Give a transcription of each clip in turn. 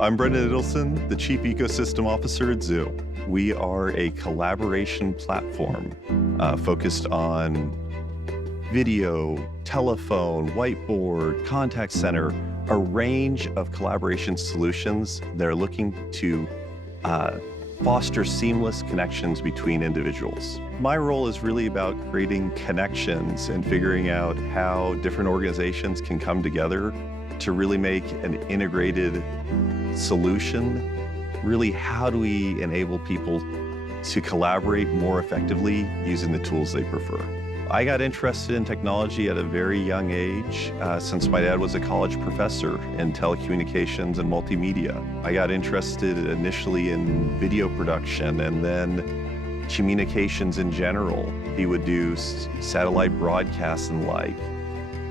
I'm Brendan Ittelson, the Chief Ecosystem Officer at Zoom. We are a collaboration platform focused on video, telephone, whiteboard, contact center, a range of collaboration solutions that are looking to foster seamless connections between individuals. My role is really about creating connections and figuring out how different organizations can come together to really make an integrated solution. Really, how do we enable people to collaborate more effectively using the tools they prefer? I got interested in technology at a very young age, since my dad was a college professor in telecommunications and multimedia. I got interested initially in video production and then communications in general. He would do satellite broadcasts and like.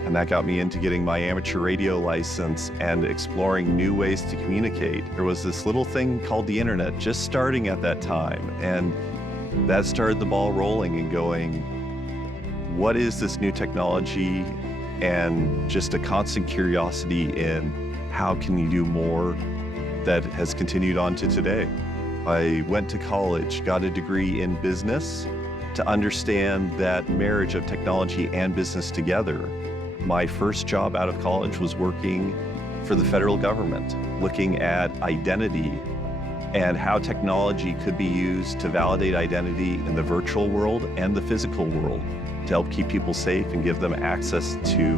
And that got me into getting my amateur radio license and exploring new ways to communicate. There was this little thing called the internet just starting at that time. And that started the ball rolling and going, what is this new technology? And just a constant curiosity in how can you do more that has continued on to today. I went to college, got a degree in business to understand that marriage of technology and business together. My first job out of college was working for the federal government, looking at identity and how technology could be used to validate identity in the virtual world and the physical world to help keep people safe and give them access to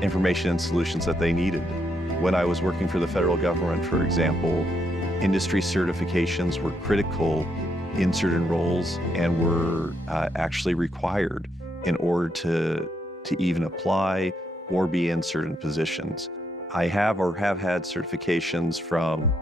information and solutions that they needed. When I was working for the federal government, for example, industry certifications were critical in certain roles and were actually required in order to even apply or be in certain positions. I have had certifications from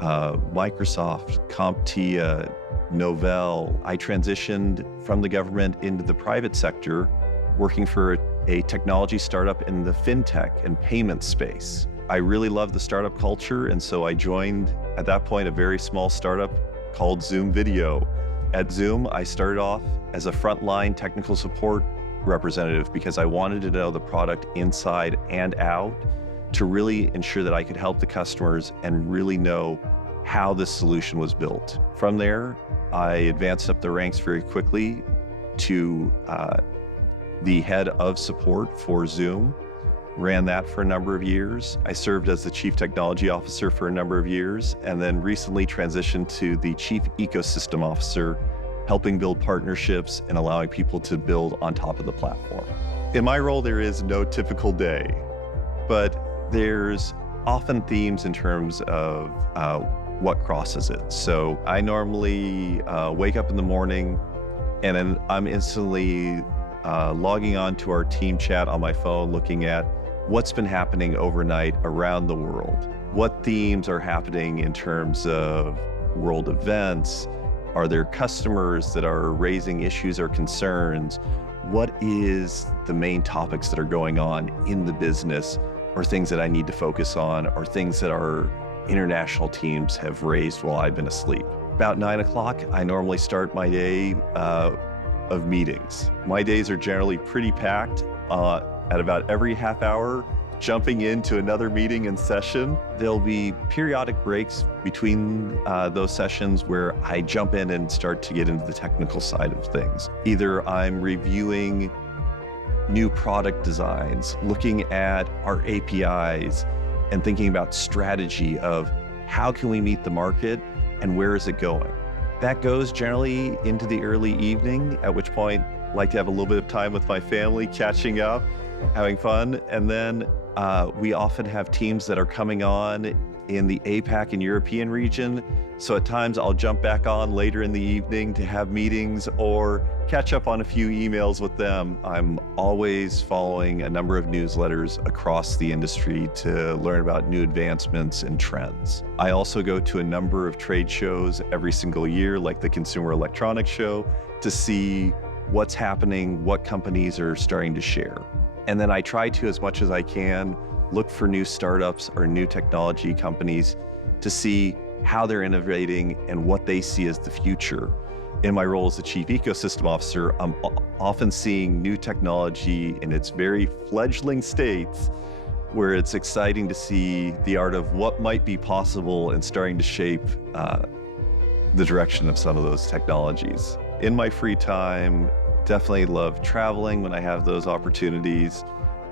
Microsoft, CompTIA, Novell. I transitioned from the government into the private sector, working for a technology startup in the fintech and payment space. I really love the startup culture, and so I joined, at that point, a very small startup called Zoom Video. At Zoom, I started off as a frontline technical support representative because I wanted to know the product inside and out to really ensure that I could help the customers and really know how this solution was built. From there, I advanced up the ranks very quickly to the head of support for Zoom, ran that for a number of years. I served as the Chief Technology Officer for a number of years, and then recently transitioned to the Chief Ecosystem Officer, helping build partnerships and allowing people to build on top of the platform. In my role, there is no typical day, but there's often themes in terms of what crosses it. So I normally wake up in the morning and then I'm instantly logging on to our team chat on my phone, looking at what's been happening overnight around the world. What themes are happening in terms of world events? Are there customers that are raising issues or concerns? What is the main topics that are going on in the business, or things that I need to focus on, or things that our international teams have raised while I've been asleep? About 9 o'clock, I normally start my day of meetings. My days are generally pretty packed. At about every half hour, jumping into another meeting and session. There'll be periodic breaks between those sessions where I jump in and start to get into the technical side of things. Either I'm reviewing new product designs, looking at our APIs, and thinking about strategy of how can we meet the market and where is it going. That goes generally into the early evening, at which point I like to have a little bit of time with my family, catching up, having fun. And then we often have teams that are coming on in the APAC and European region. So at times I'll jump back on later in the evening to have meetings or catch up on a few emails with them. I'm always following a number of newsletters across the industry to learn about new advancements and trends. I also go to a number of trade shows every single year, like the Consumer Electronics Show, to see what's happening, what companies are starting to share. And then I try to, as much as I can, look for new startups or new technology companies to see how they're innovating and what they see as the future. In my role as the Chief Ecosystem Officer, I'm often seeing new technology in its very fledgling states where it's exciting to see the art of what might be possible and starting to shape the direction of some of those technologies. In my free time, definitely love traveling when I have those opportunities,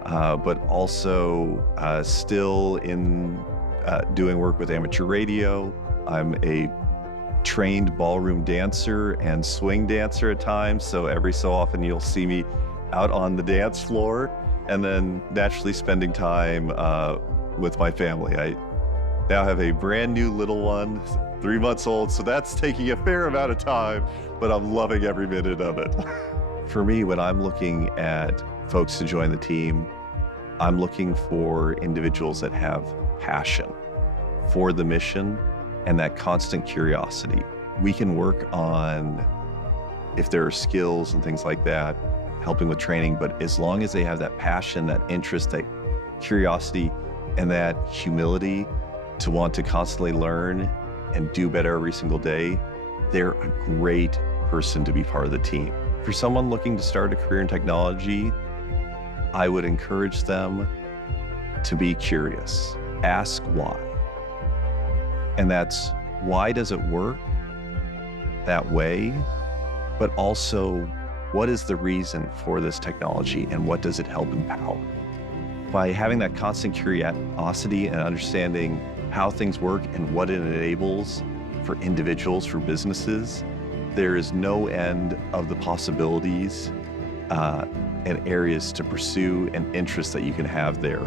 but also still in doing work with amateur radio. I'm a trained ballroom dancer and swing dancer at times, so every so often you'll see me out on the dance floor, and then naturally spending time with my family. I now have a brand new little one, 3 months old, so that's taking a fair amount of time, but I'm loving every minute of it. For me, when I'm looking at folks to join the team, I'm looking for individuals that have passion for the mission and that constant curiosity. We can work on, if there are skills and things like that, helping with training, but as long as they have that passion, that interest, that curiosity, and that humility to want to constantly learn and do better every single day, they're a great person to be part of the team. For someone looking to start a career in technology, I would encourage them to be curious. Ask why. And that's, why does it work that way? But also, what is the reason for this technology and what does it help empower? By having that constant curiosity and understanding how things work and what it enables for individuals, for businesses, there is no end of the possibilities and areas to pursue and interests that you can have there.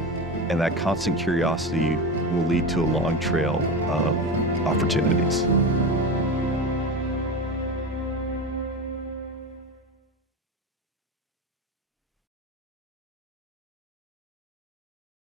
And that constant curiosity will lead to a long trail of opportunities.